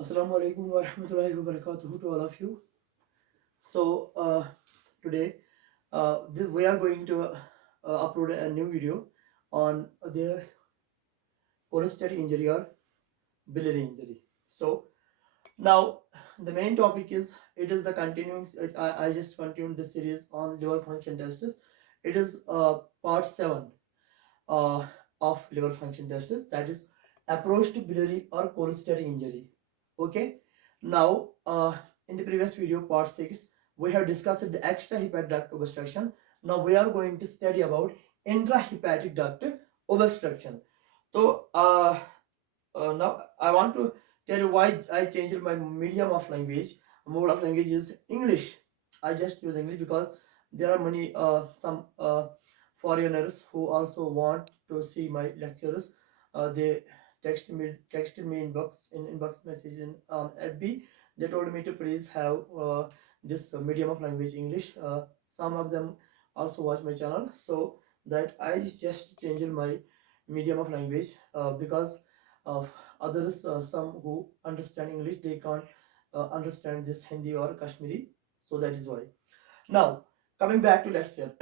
Assalamu alaikum wa rahmatullahi wa barakatuhu to all of you. So today we are going to upload a new video on the cholestatic injury or biliary injury. So now the main topic is it is the continuing. I just continued this series on liver function tests. It is part 7 uh, of liver function tests, that is approach to biliary or cholestatic injury. Okay, now in the previous video part 6 we have discussed the extrahepatic duct obstruction. Now we are going to study about intrahepatic duct obstruction. So now I want to tell you why I changed my medium of language. Mode of language is English. I just use English because there are many some foreigners who also want to see my lectures. They texted me inbox message in FB. They told me to please have this medium of language English. Some of them also watch my channel, so that I just changed my medium of language because of others, some who understand English, they can't understand this Hindi or Kashmiri, so that is why. Now coming back to lecture.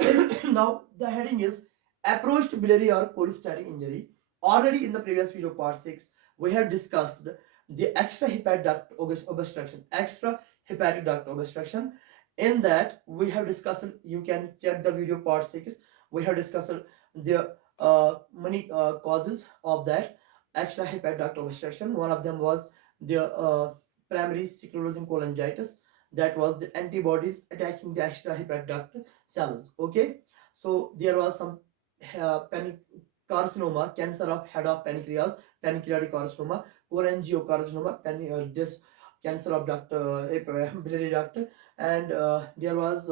Now the heading is approach to biliary or cholestatic injury. Already in the previous video part 6 we have discussed the extrahepatic duct obstruction. In that we have discussed, you can check the video part 6, we have discussed the many causes of that extrahepatic duct obstruction. One of them was the primary sclerosing cholangitis, that was the antibodies attacking the extrahepatic duct cells. Okay, so there was some panic carcinoma, cancer of head of pancreas, pancreatic carcinoma, cholangiocarcinoma, this cancer of duct, biliary duct, and there was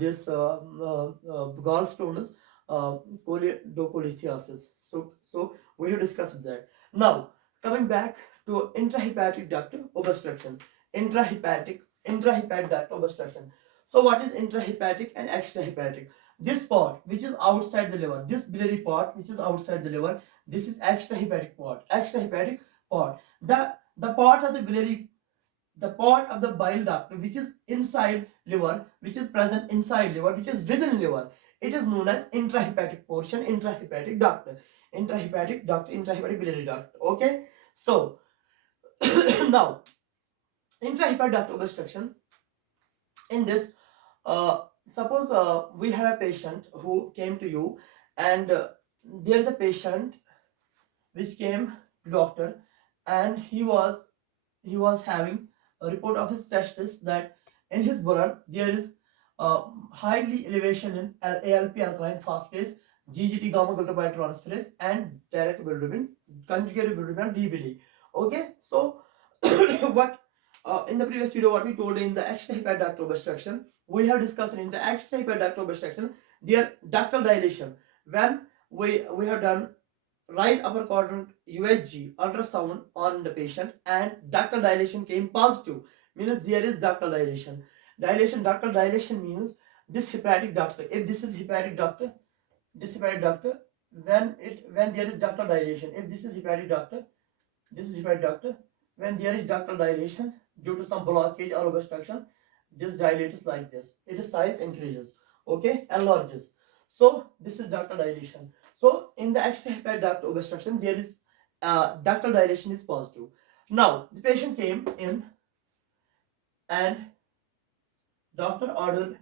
this gallstones, choledocholithiasis. So we have discussed that. Now coming back to intrahepatic duct obstruction. Intrahepatic duct obstruction. So what is intrahepatic and extrahepatic? This part which is outside the liver, this biliary part which is outside the liver, this is extrahepatic part. Extrahepatic part, the part of the biliary, the part of the bile duct which is inside liver, which is present inside liver, which is within liver, it is known as intrahepatic portion, intrahepatic duct, intrahepatic biliary duct. Okay, so now intrahepatic duct obstruction. In this, suppose we have a patient who came to you, and there is a patient which came to doctor, and he was having a report of his testis that in his blood there is highly elevation in ALP, alkaline phosphatase, GGT, gamma glutamate and direct bilirubin, conjugated bilirubin, DBD. Okay, so what in the previous video what we told in the extrahepatic duct obstruction, we have discussed in the extrahepatic duct obstruction their ductal dilation. When we have done right upper quadrant UHG ultrasound on the patient and ductal dilation came positive, means there is ductal dilation. Ductal dilation means this hepatic duct, if this is hepatic duct, this hepatic duct, when there is ductal dilation, if this is hepatic duct, this is hepatic duct, when there is ductal dilation due to some blockage or obstruction, this dilates like this, its size increases, okay, enlarges. So this is ductal dilation. So in the extrahepatic duct obstruction, there is ductal dilation is positive. Now the patient came in and doctor ordered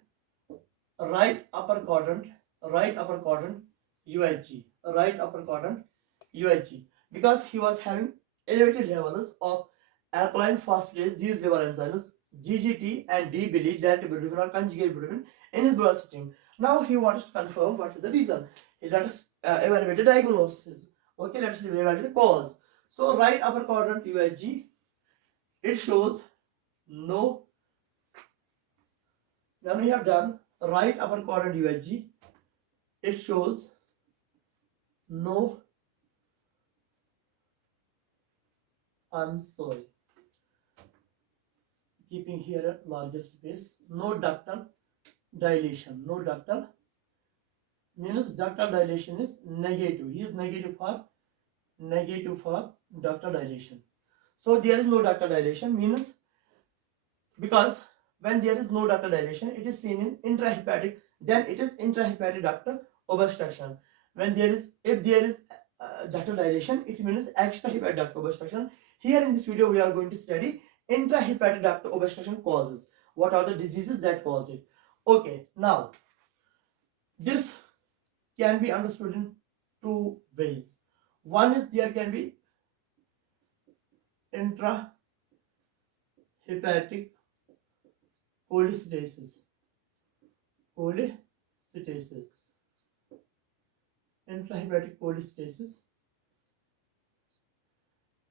right upper quadrant, right upper quadrant UHG, right upper quadrant UHG, because he was having elevated levels of alkaline phosphatase, these liver enzymes, GGT and DBD, direct bilirubin or conjugate bilirubin, in his bloodstream. Now he wants to confirm what is the reason. Let us evaluate the diagnosis. Okay, let us evaluate the cause. So right upper quadrant UHG, it shows no. When we have done right upper quadrant UHG, it shows no, I'm sorry, keeping here a larger space, no ductal dilation. No ductal means ductal dilation is negative. He is negative for ductal dilation. So there is no ductal dilation, means because when there is no ductal dilation, it is seen in intrahepatic, then it is intrahepatic duct obstruction. When there is, if there is ductal dilation, it means extrahepatic duct obstruction. Here in this video, we are going to study intrahepatic duct obstruction causes. What are the diseases that cause it? Okay, now this can be understood in two ways. One is there can be intrahepatic cholestasis. Cholestasis. Intrahepatic cholestasis.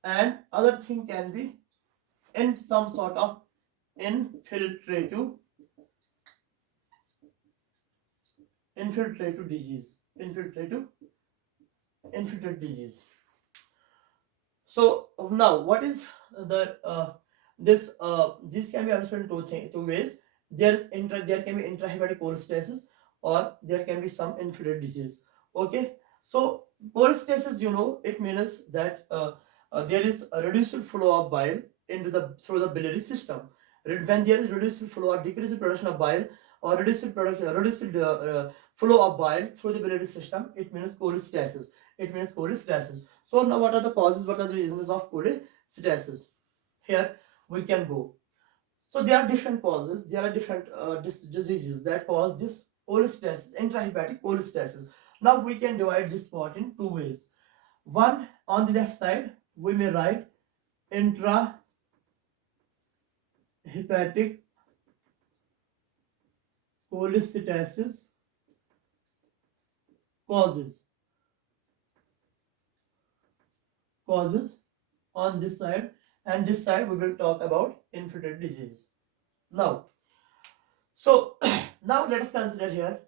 And other thing can be in some sort of infiltrative disease. Infiltrative disease. So now, what is the this can be understood in two ways. There can be intrahepatic cholestasis, or there can be some infiltrative disease. Okay, so cholestasis, it means that there is a reduced flow of bile into the through the biliary system. When there is reduced flow or decreased production of bile, or reduced flow of bile through the biliary system, it means cholestasis. So now, what are the causes? What are the reasons of cholestasis? Here we can go. So there are different causes. There are different diseases that cause this cholestasis, intrahepatic cholestasis. Now we can divide this part in two ways. One, on the left side, we may write intrahepatic cholestasis causes. On this side, and this side we will talk about infiltrative disease. Now, so now let us consider here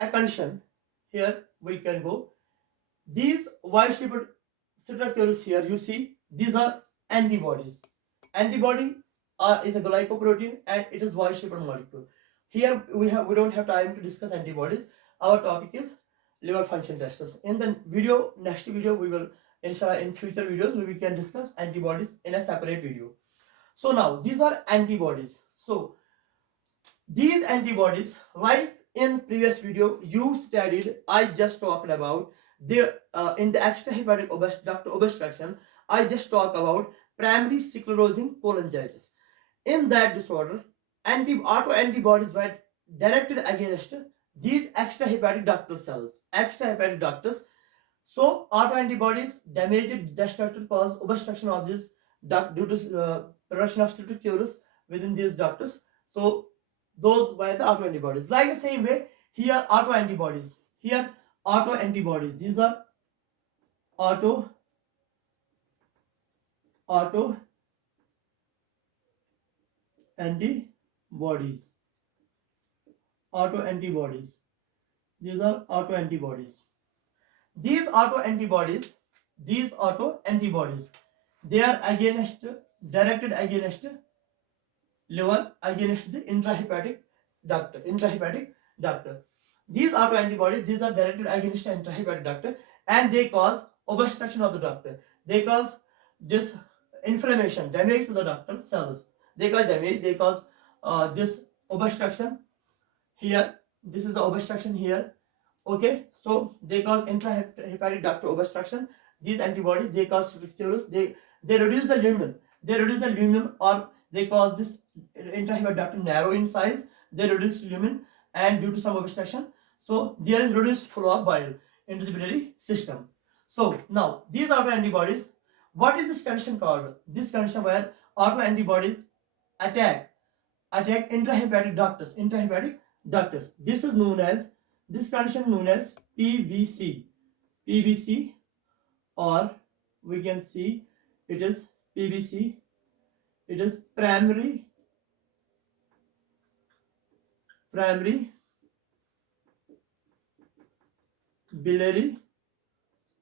a condition. Here we can go. These Y-shaped structures here, you see, these are antibodies. Antibody is a glycoprotein, and it is Y-shaped molecule. Here we don't have time to discuss antibodies. Our topic is liver function testers. In the next video, we will, inshallah, in future videos we can discuss antibodies in a separate video. So now these are antibodies. So these antibodies, like in previous video you studied, I just talked about the in the extrahepatic duct obstruction, I just talked about primary sclerosing cholangitis. In that disorder, autoantibodies were directed against these extrahepatic ductal cells, extrahepatic ducts. So autoantibodies damaged, destructive, cause obstruction of this duct due to production of structures within these ducts. So those were the autoantibodies. Like the same way, here autoantibodies. Here autoantibodies. These are auto antibodies. Autoantibodies. These are autoantibodies. These autoantibodies, they are directed against liver, against the intrahepatic duct. These autoantibodies, these are directed against intrahepatic duct, and they cause obstruction of the duct. They cause this inflammation, damage to the ductal cells. They cause this obstruction here. This is the obstruction here. Okay, so they cause intrahepatic duct obstruction. These antibodies, they cause structures. They reduce the lumen, or they cause this intrahepatic duct narrow in size. They reduce lumen, and due to some obstruction, so there is reduced flow of bile into the biliary system. So now these autoantibodies, what is this condition called? This condition where autoantibodies attack intrahepatic ducts. This is known as, this condition known as PBC, or we can see it is PBC. It is primary biliary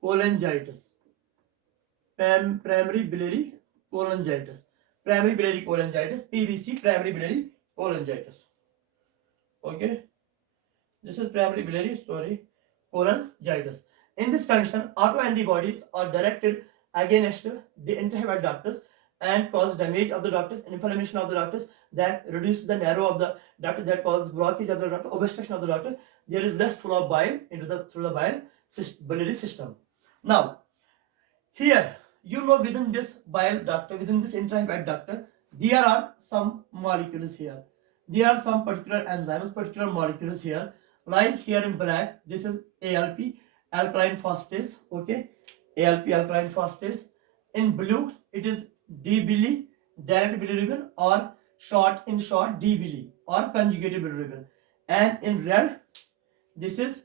cholangitis. Primary biliary cholangitis, PBC, primary biliary cholangitis. Okay, this is primary biliary cholangitis. In this condition, autoantibodies are directed against the intra-hepatic ducts and cause damage of the ducts, inflammation of the ducts, that reduces the narrow of the duct, that causes blockage of the duct, obstruction of the duct. There is less flow of bile into the through the biliary system. Now, here, within this bile duct, within this intrahepatic duct, there are some molecules here. There are some particular enzymes, particular molecules here. Like here in black, this is ALP, alkaline phosphatase. Okay, ALP, alkaline phosphatase. In blue, it is D-bili, direct bilirubin, or short D-bili, or conjugated bilirubin. And in red, this is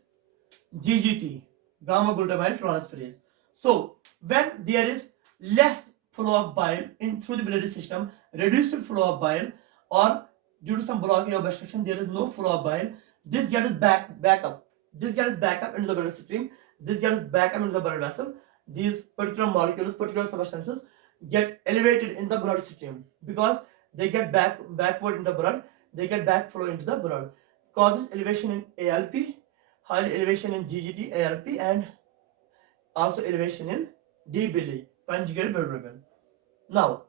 GGT, gamma glutamyl transferase. So when there is less flow of bile in through the biliary system, reduced flow of bile, or due to some blockage or obstruction, there is no flow of bile. This gets back up. This gets back up into the blood stream. This gets back up into the blood vessel. These particular molecules, particular substances get elevated in the blood stream because they get backward in the blood. They get backflow into the blood, causes elevation in ALP, high elevation in GGT, ALP, and also elevation in D-bili, conjugated bilirubin. Now,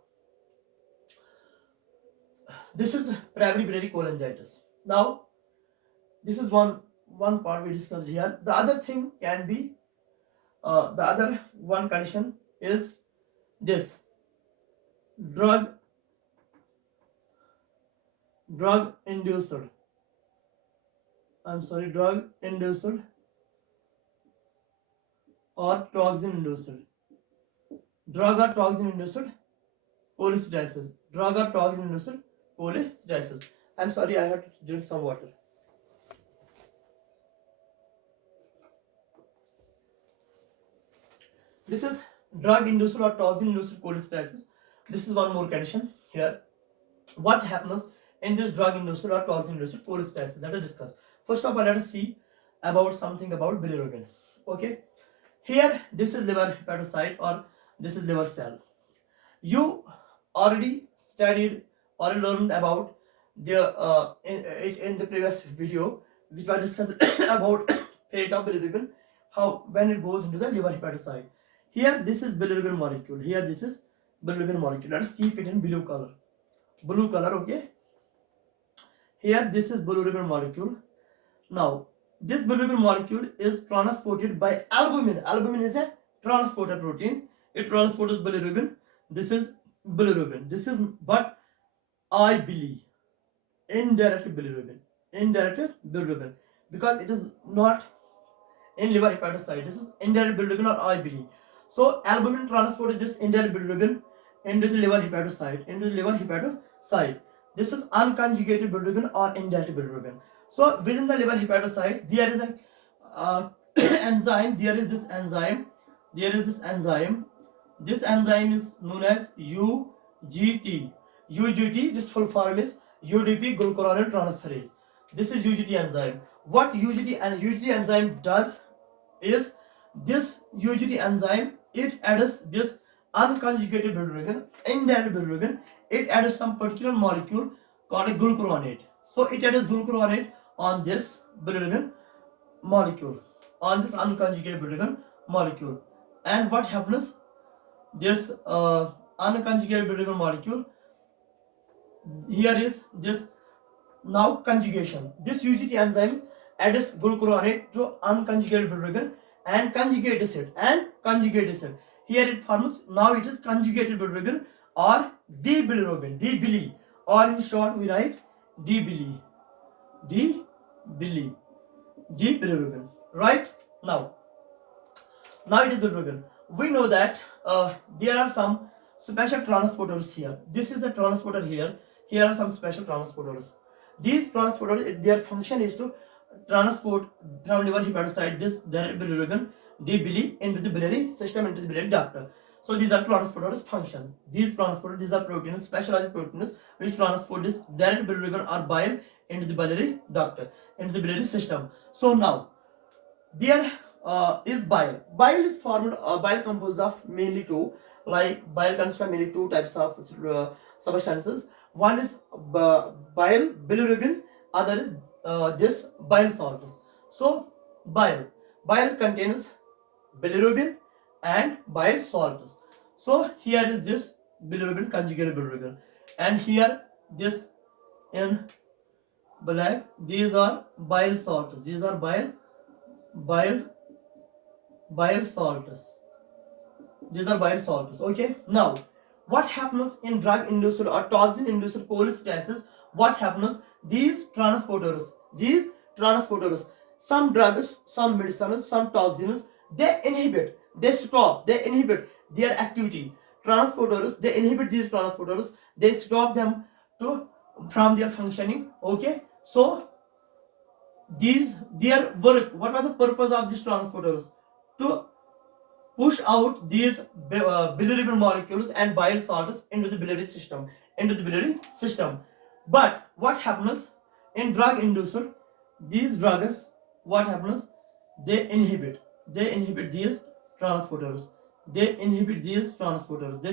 this is primary biliary cholangitis. Now, this is one part we discussed here. The other thing can be the other one condition is this drug induced. Drug induced or toxin induced. Drug or toxin induced cholestasis. Drug or toxin induced cholestasis. I'm sorry, I have to drink some water. This is drug induced or toxin induced cholestasis. This is one more condition here. What happens in this drug induced or toxin induced cholestasis? Let us discuss. First of all, let us see about something about bilirubin. Okay, here this is liver hepatocyte or this is liver cell. You already studied or learned about the in the previous video which was discussed about fate of bilirubin, how when it goes into the liver hepatocyte. Here this is bilirubin molecule. Here this is bilirubin molecule. Let us keep it in blue color. Blue color, okay. Here this is bilirubin molecule. Now this bilirubin molecule is transported by albumin. Albumin is a transporter protein. It transports bilirubin. This is bilirubin. This is but I believe indirect bilirubin because it is not in liver hepatocyte. This is indirect bilirubin or I believe. So albumin transported this indirect bilirubin into the liver hepatocyte. This is unconjugated bilirubin or indirect bilirubin. So within the liver hepatocyte, there is an enzyme. There is this enzyme. This enzyme is known as UGT. UGT, this full form is UDP glucuronide transferase. This is UGT enzyme. What UGT enzyme does is this UGT enzyme, it adds this unconjugated bilirubin, indirect bilirubin, it adds some particular molecule called a glucuronide. So it adds glucuronide on this bilirubin molecule, on this unconjugated bilirubin molecule. And what happens? This unconjugated bilirubin molecule, here is this now conjugation. This UGT enzyme adds glucuronide to unconjugated bilirubin and conjugates it. Here it forms, now it is conjugated bilirubin or D-bili, or in short we write D-bili, D-bilirubin. Right? Now it is bilirubin. We know that there are some special transporters here. This is a transporter here. Here are some special transporters. These transporters, their function is to transport from liver hepatocyte this direct bilirubin, D-bili, into the biliary system, into the biliary duct. So these are transporters function. These are proteins, specialized proteins, which transport this direct bilirubin or bile into the biliary duct, into the biliary system. So now there is bile. Bile is formed. Bile composed of mainly two. Like bile consists of mainly two types of substances. One is bile bilirubin. Other is this bile salts. So bile contains bilirubin and bile salts. So here is this bilirubin, conjugated bilirubin, and here this in black, these are bile salts. These are bile bile salts. These are bile salts. Okay. Now, what happens in drug-induced or toxin-induced cholestasis? What happens? These transporters, some drugs, some medicines, some toxins, they inhibit their activity. Transporters, they inhibit these transporters. They stop them to from their functioning. Okay. So these their work. What was the purpose of these transporters? To push out these bilirubin molecules and bile salts into the biliary system. But what happens in drug inducer? These drugs, what happens? They inhibit these transporters. They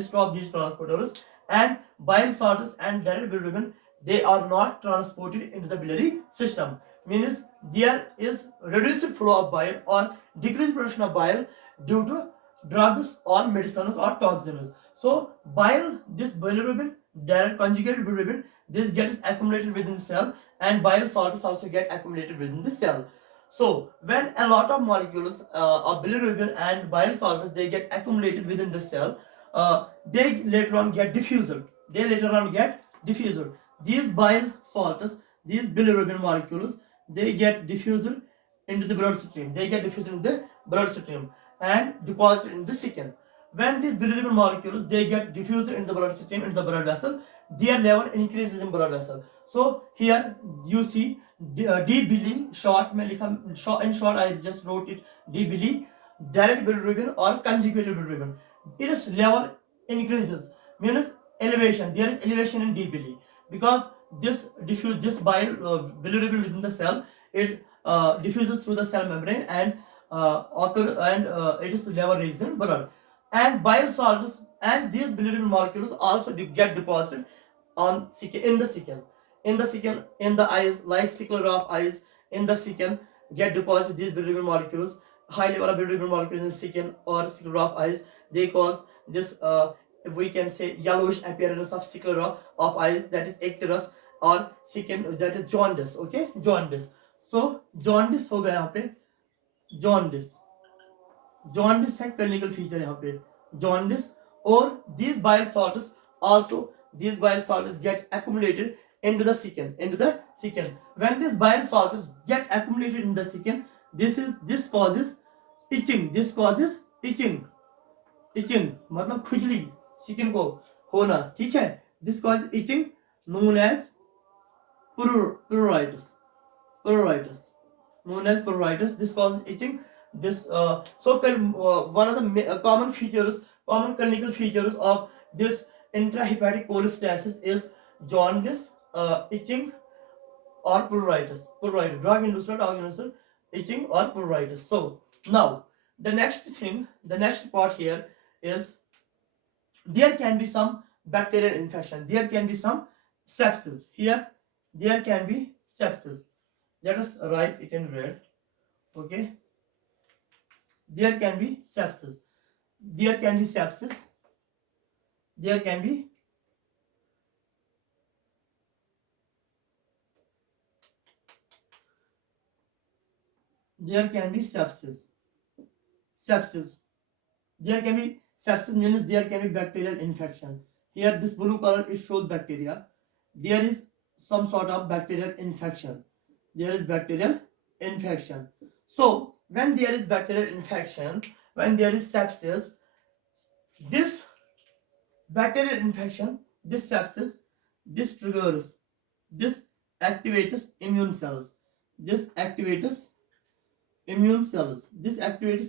stop these transporters, and bile salts and direct bilirubin, they are not transported into the biliary system. Means there is reduced flow of bile or decreased production of bile due to drugs or medicines or toxins. So bile, this bilirubin, direct conjugated bilirubin, this gets accumulated within the cell, and bile salts also get accumulated within the cell. So when a lot of molecules of bilirubin and bile salts, they get accumulated within the cell, they later on get diffused. These bile salts, these bilirubin molecules, they get diffused into the bloodstream. And deposited in the skin. When these bilirubin molecules, they get diffused in the bloodstream, into the blood vessel, their level increases in blood vessel. So here you see D-Billy, in short I just wrote it, D-Billy, direct bilirubin or conjugated bilirubin. Its level increases, means elevation. There is elevation in D-Billy because this bilirubin within the cell, it diffuses through the cell membrane and it is level raised in blood. And bile salts and these bilirubin molecules also get deposited on in the in the eyes, like sclera of eyes, in the skin get deposited these bilirubin molecules. High level of bilirubin molecules in the skin or sclera of eyes, they cause this we can say yellowish appearance of sclera of eyes, that is icterus, or skin, that is jaundice. Okay, jaundice. So jaundice हो गया यहाँ पे, jaundice jaundice है clinical feature यहाँ पे, jaundice. और these bile salts also, these bile salts get accumulated into the skin. When these bile salts get accumulated in the skin, this causes itching मतलब खुजली स्किन को होना. ठीक है, this causes itching known as pruritus. This causes itching. One of the common clinical features of this intrahepatic cholestasis is jaundice, itching, or pruritus. Drug-induced or dog-induced itching or pruritus. So now the next part here is there can be some bacterial infection. There can be some sepsis. Here there can be sepsis. Let us write it in red. Okay. There can be sepsis. There can be sepsis. There can be sepsis. There can be sepsis means there can be bacterial infection. Here this blue color, it shows bacteria. There is some sort of bacterial infection. So when there is bacterial infection, when there is sepsis, this bacterial infection, this sepsis, this triggers, this activates immune cells. This activates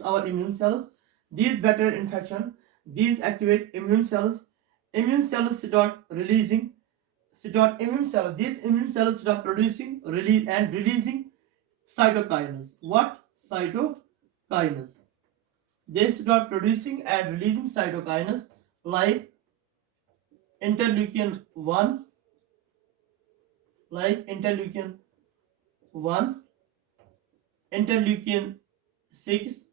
our immune cells. These bacterial infection, these activate immune cells. These immune cells start producing, releasing cytokines. What? Cytokines. They start producing and releasing cytokines like interleukin 1, interleukin 6,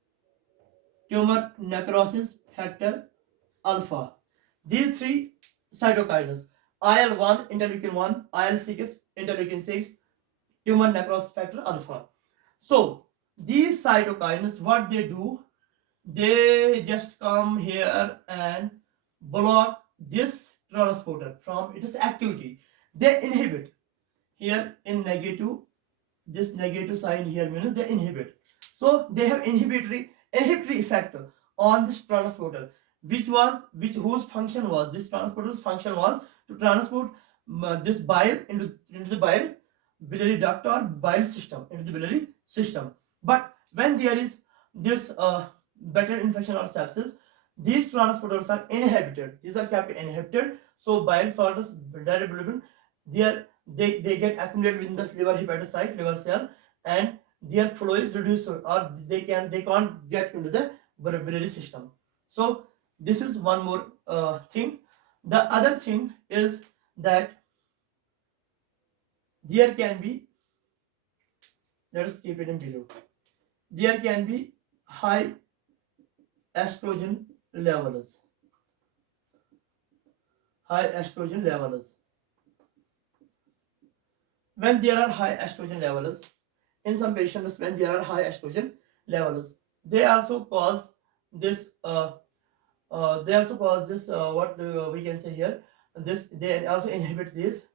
tumor necrosis factor, alpha. These three cytokines, IL-1 interleukin-1, IL-6 interleukin-6, tumor necrosis factor alpha. So these cytokines, what they do, they just come here and block this transporter from its activity. They inhibit here in negative. This negative sign here means they inhibit. So they have inhibitory effect on this transporter, which whose function was, this transporter's function was to transport this bile into the biliary duct or bile system, into the biliary system. But when there is this bacterial infection or sepsis, these transporters are inhibited. These are kept inhibited. So bile salts, bilirubin, they get accumulated within the liver hepatocyte, liver cell, and their flow is reduced, or they can't get into the biliary system. So this is one more thing. The other thing is that there can be, let us keep it in below, there can be high estrogen levels. High estrogen levels. When there are high estrogen levels, in some patients, when there are high estrogen levels, they also cause this. What we can say here. This, they also inhibit this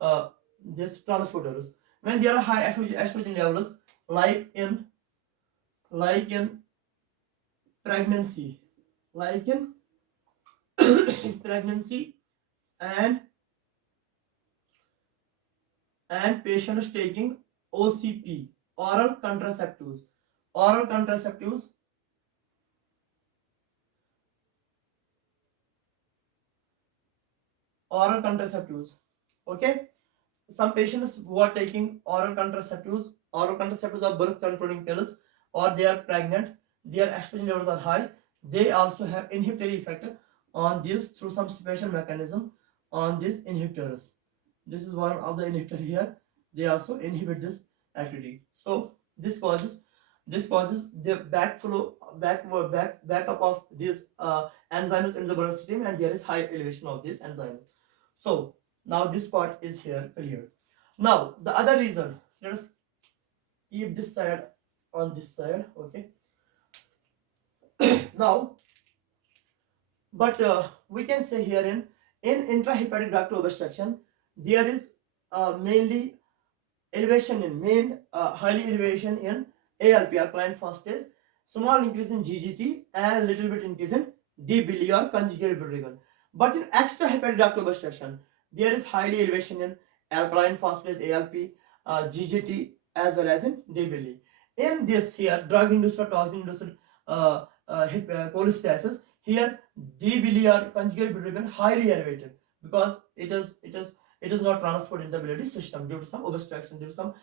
transporters. When there are high estrogen levels, like in pregnancy, like in pregnancy, and patients taking OCP, oral contraceptives, oral contraceptives, oral contraceptives. Okay, some patients who are taking oral contraceptives are birth controlling pills, or they are pregnant, their estrogen levels are high. They also have inhibitory effect on this through some special mechanism on these inhibitors. This is one of the inhibitor here. They also inhibit this activity. So this causes the backup of these enzymes in the bloodstream, and there is high elevation of these enzymes. So now this part is here clear. Now the other reason, let us keep this side on this side. Okay. Now, but we can say here in intrahepatic duct obstruction, there is mainly elevation in highly elevation in ALP, alkaline phosphatase, small increase in GGT, and a little bit increase in D-bili or conjugate bilirubin. But in extrahepatic duct obstruction, there is highly elevation in alkaline phosphatase, ALP, GGT, as well as in D-bili. In this here, drug-induced or toxin-induced cholestasis, here D-bili or conjugate bilirubin highly elevated, because it is not transported in the biliary system due to some obstruction, due to some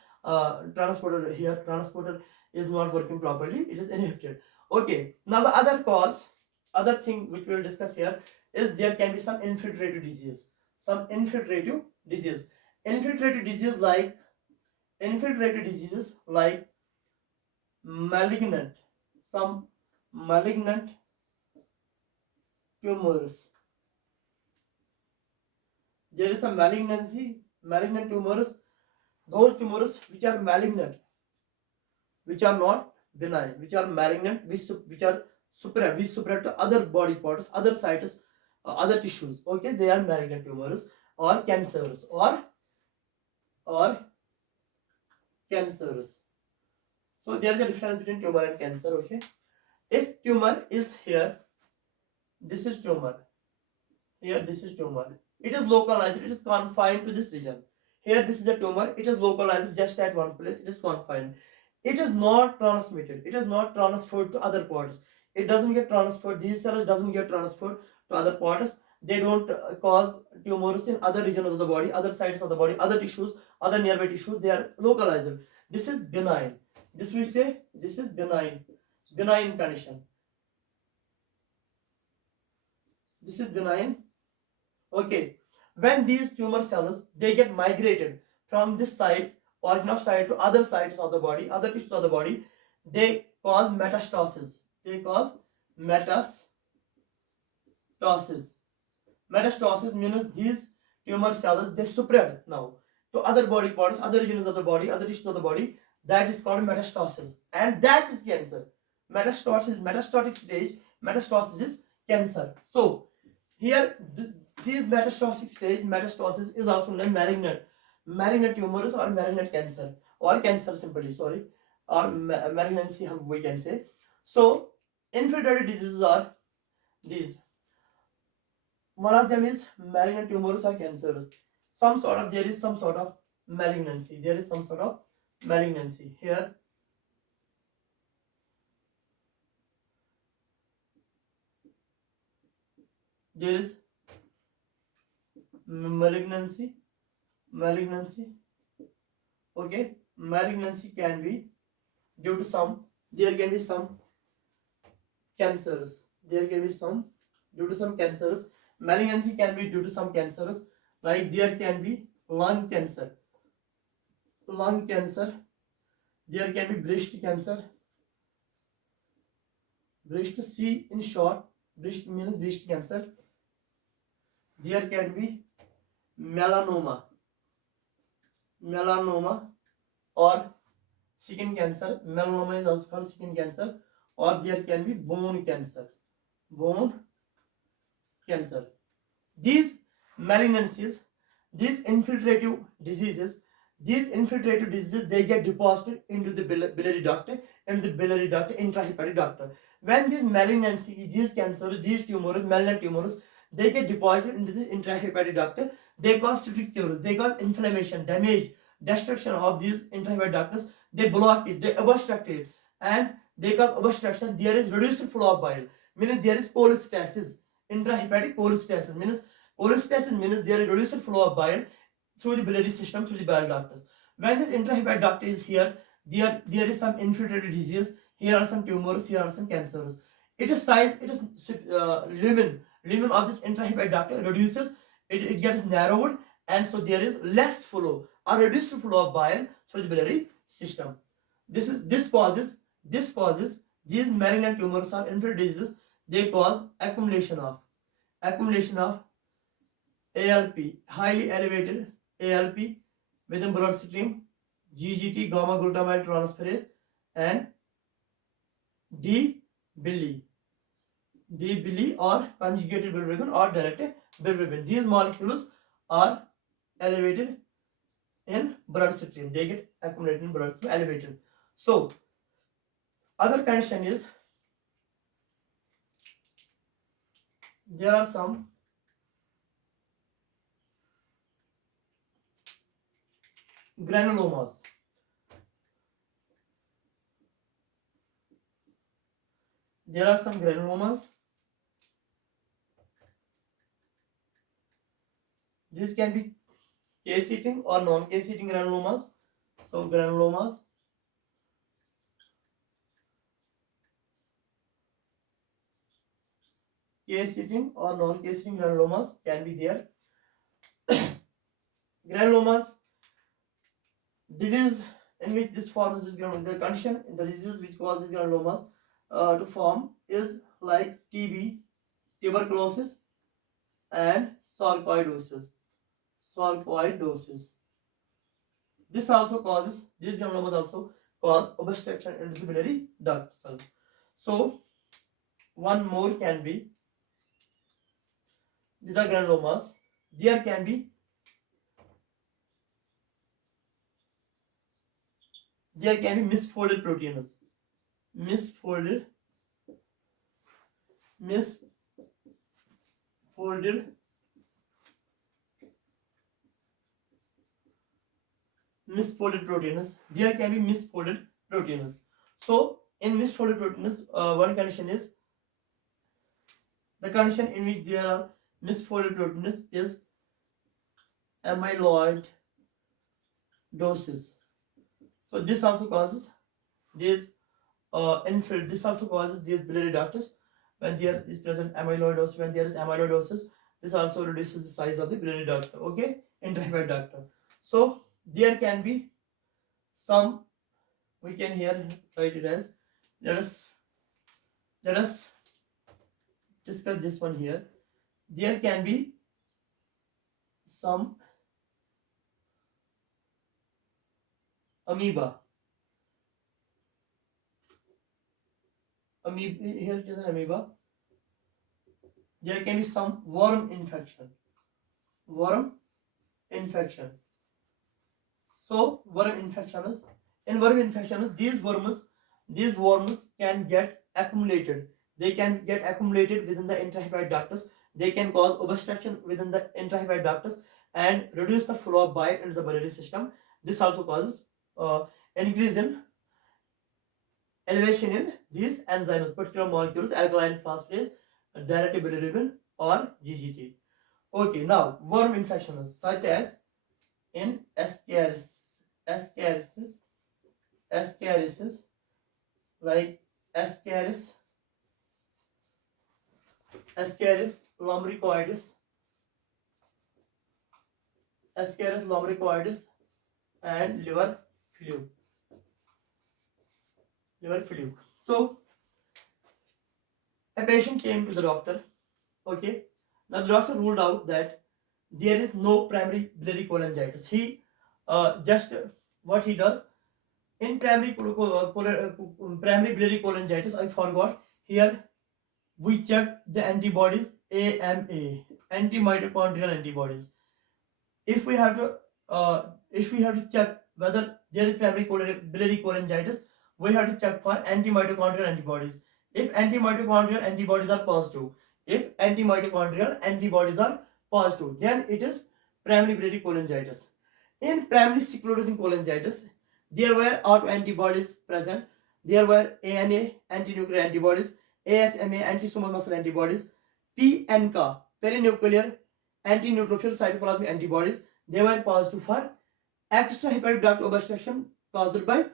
transporter is not working properly, it is inhibited. Okay, now the other thing which we will discuss here is there can be some infiltrative disease. Infiltrative diseases like malignant, some malignant tumors. There is a malignant tumors, those tumors which are malignant, which are not benign, which are malignant, which are spread to other body parts, other sites, other tissues. Okay, they are malignant tumors or cancers, or cancers. So there is a difference between tumor and cancer. Okay, if tumor is here, this is tumor. Here, this is tumor. It is localized. It is confined to this region. Here, this is a tumor. It is localized just at one place. It is confined. It is not transmitted. It is not transferred to other parts. It doesn't get transferred. These cells doesn't get transferred to other parts. They don't cause tumors in other regions of the body, other sites of the body, other tissues, other nearby tissues. They are localized. This is benign. This we say this is benign. Benign condition. This is benign. Okay, when these tumor cells they get migrated from this side, organ of side, to other sides of the body, other tissues of the body, they cause metastasis. They cause metastasis. Metastasis means these tumor cells they spread now to other body parts, other regions of the body, other tissues of the body. That is called metastasis, and that is cancer. Metastasis, metastatic stage, metastasis is cancer. So here, this metastatic stage, metastasis is also known as malignant tumors or malignant cancer or cancer simply, sorry, or malignancy we can say. So infiltrated diseases are these. One of them is malignant tumors or cancers. There is some sort of malignancy. There is some sort of malignancy here. There is malignancy. Okay, malignancy can be due to some. There can be some cancers. There can be some due to some cancers. Malignancy can be due to some cancers. Like there can be lung cancer. Lung cancer. There can be breast cancer. Breast C in short. Breast means breast cancer. There can be melanoma. Melanoma or skin cancer. Melanoma is also called skin cancer. Or there can be bone cancer. Bone cancer. These malignancies, these infiltrative diseases, they get deposited into the biliary duct, intrahepatic duct. When these malignancies, these cancers, these tumors, malignant tumors, they get deposited into this intrahepatic duct, they cause strictures, they cause inflammation, damage, destruction of these intrahepatic ducts. They block it, they obstruct it, and they cause obstruction. There is reduced flow of bile, means there is cholestasis. Intrahepatic cholestasis means there is reduced flow of bile through the biliary system, through the bile ducts. When this intrahepatic duct is here, there is some infiltrated disease. Here are some tumors. Here are some cancers. It is lumen of this intrahepatic duct reduces. It gets narrowed, and so there is less flow or reduced flow of bile through the biliary system. This causes these malignant tumors or infiltrated diseases. They cause accumulation of ALP, highly elevated ALP within bloodstream, GGT, gamma glutamyl transferase, and D. billi or conjugated bilirubin or direct bilirubin. These molecules are elevated in bloodstream. They get accumulated in bloodstream, elevated. So, other condition is there are some granulomas. There are some granulomas. These can be case-eating or non-case-eating granulomas. So granulomas, case-eating or non-case-eating granulomas can be there. Granulomas, disease in which this forms this granulomas, the condition, the disease which causes granulomas to form is like TB, tuberculosis, and sarcoidosis. These granulomas also cause obstruction in the biliary duct cells. So one more can be, these are granulomas. There can be misfolded proteins. Misfolded proteins. There can be misfolded proteins. So in misfolded proteins, one condition is, the condition in which there are misfolded proteins is amyloid doses. So this also causes these this also causes these biliary ducts. When there is present amyloidosis, when there is amyloidosis, this also reduces the size of the biliary duct. Okay, intrahepatic duct. So there can be some, we can here write it as, let us discuss this one here. there can be some amoeba. Here it is an amoeba. There can be some worm infection. Worm infection. So worm infection is, in worm infection, these worms can get accumulated. They can get accumulated within the intrahepatic ductus. They can cause obstruction within the intrahepatic ductus and reduce the flow of bile into the biliary system. This also causes increase in elevation in these enzymes, particular molecules, alkaline phosphatase, dilated bilirubin, or GGT. Okay, now worm infections such as in ascariasis, ascariasis, like ascaris, ascaris lumbricoides, ascaris lumbricoides, and liver flu. Liver flu. So a patient came to the doctor. Okay, now the doctor ruled out that there is no primary biliary cholangitis. He just what he does in primary biliary cholangitis, I forgot here, we check the antibodies AMA, anti-mitochondrial antibodies. If we have to check whether there is primary biliary cholangitis, we have to check for anti-mitochondrial antibodies. If anti-mitochondrial antibodies are positive, then it is primary biliary cholangitis. In primary sclerosing cholangitis, there were autoantibodies present. There were ANA, antinuclear antibodies, ASMA, anti-small muscle antibodies, PNK, perinuclear anti-neutrophil cytoplasmic antibodies. They were positive for extrahepatic duct obstruction caused by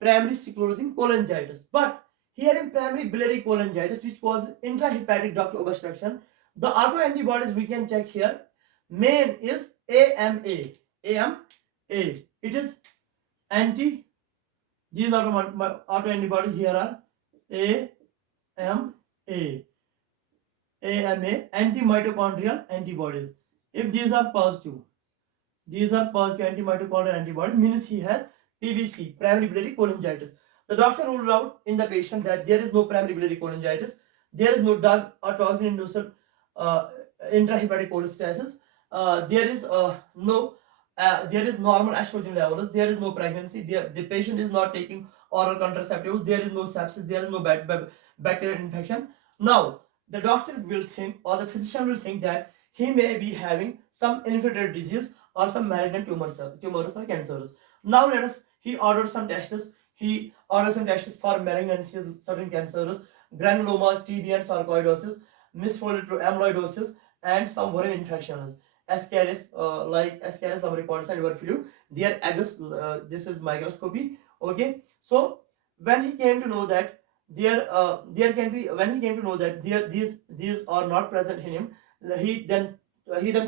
primary sclerosing cholangitis. But here in primary biliary cholangitis, which causes intrahepatic duct obstruction, the autoantibodies we can check here. Main is AMA. AMA. It is anti. These are the autoantibodies here are AMA. AMA, anti-mitochondrial antibodies. If these are positive anti-mitochondrial antibodies, means he has PBC, primary biliary cholangitis. The doctor ruled out in the patient that there is no primary biliary cholangitis, there is no drug or toxin-induced intrahepatic cholestasis, there is normal estrogen levels, there is no pregnancy, the patient is not taking oral contraceptives, there is no sepsis, there is no bacterial infection. Now, the doctor will think, or the physician will think, that he may be having some infiltrated disease or some malignant tumors or cancers. Now he ordered some tests. He ordered some tests for malignancies, certain cancers, granulomas, TB and sarcoidosis, misfolded amyloidosis, and some worm infections. Ascaris, like Ascaris lumbricoides and liver flu. Their eggs, this is microscopy. Okay, so when he came to know that there can be, when he came to know that these are not present in him, he then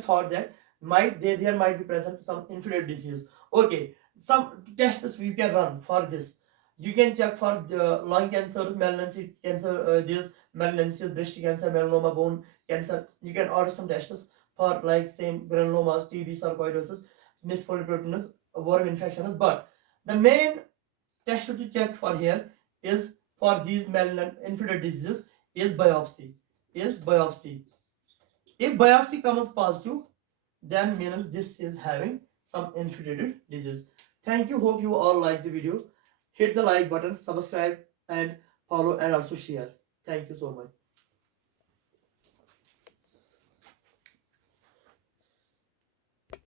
thought that there might be present some infiltrated disease. Okay, some tests we can run for this. You can check for the lung cancer, malignancy cancer, this malignancy, breast cancer, melanoma, bone cancer. You can order some tests for like same granulomas, TB, sarcoidosis, misfolded proteins, worm infections. But the main test to check for here is for these malignant infiltrated diseases is biopsy. If biopsy comes positive, then means this is having some infiltrated disease. Thank you. Hope you all like the video. Hit the like button, subscribe, and follow, and also share. Thank you so much.